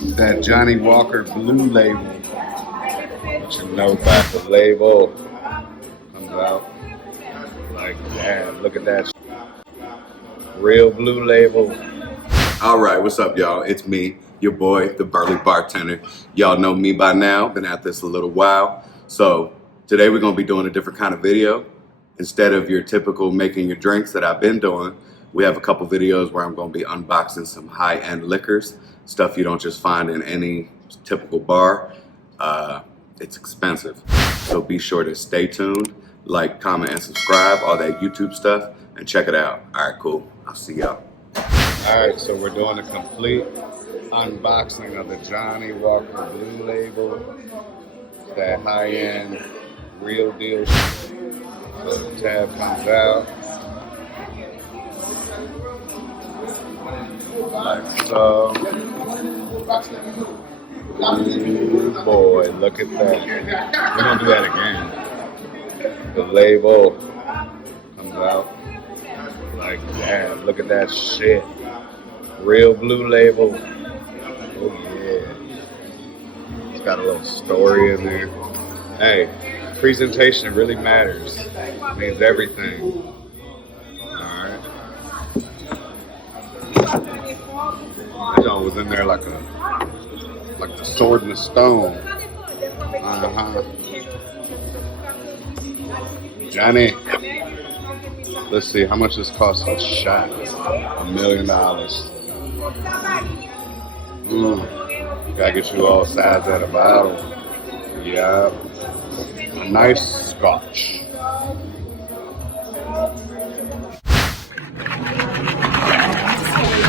That Johnnie Walker Blue Label. What you know about the label? Comes out like that. Look at that. Real Blue Label. All right, what's up, y'all? It's me, your boy, the Burly Bartender. Y'all know me by now. Been at this a little while. So today we're gonna be doing a different kind of video. Instead of your typical making your drinks that I've been doing, we have a couple videos where I'm gonna be unboxing some high-end liquors, stuff you don't just find in any typical bar. It's expensive. So be sure to stay tuned, like, comment, and subscribe, all that YouTube stuff, and check it out. All right, cool. I'll see y'all. Alright, so we're doing a complete unboxing of the Johnnie Walker Blue Label. It's that high-end, real deal shit. So the tab comes out. Like so. Ooh, boy, look at that. We're gonna do that again. The label comes out like that. Look at that shit. Real Blue Label. Oh yeah. It's got a little story in there. Hey, presentation really matters. It means everything. Alright. That John was in there like the sword and the stone. Johnny. Let's see, how much this costs a shot? $1 million. Gotta get you all sides at a bottle. Yeah. A nice Scotch.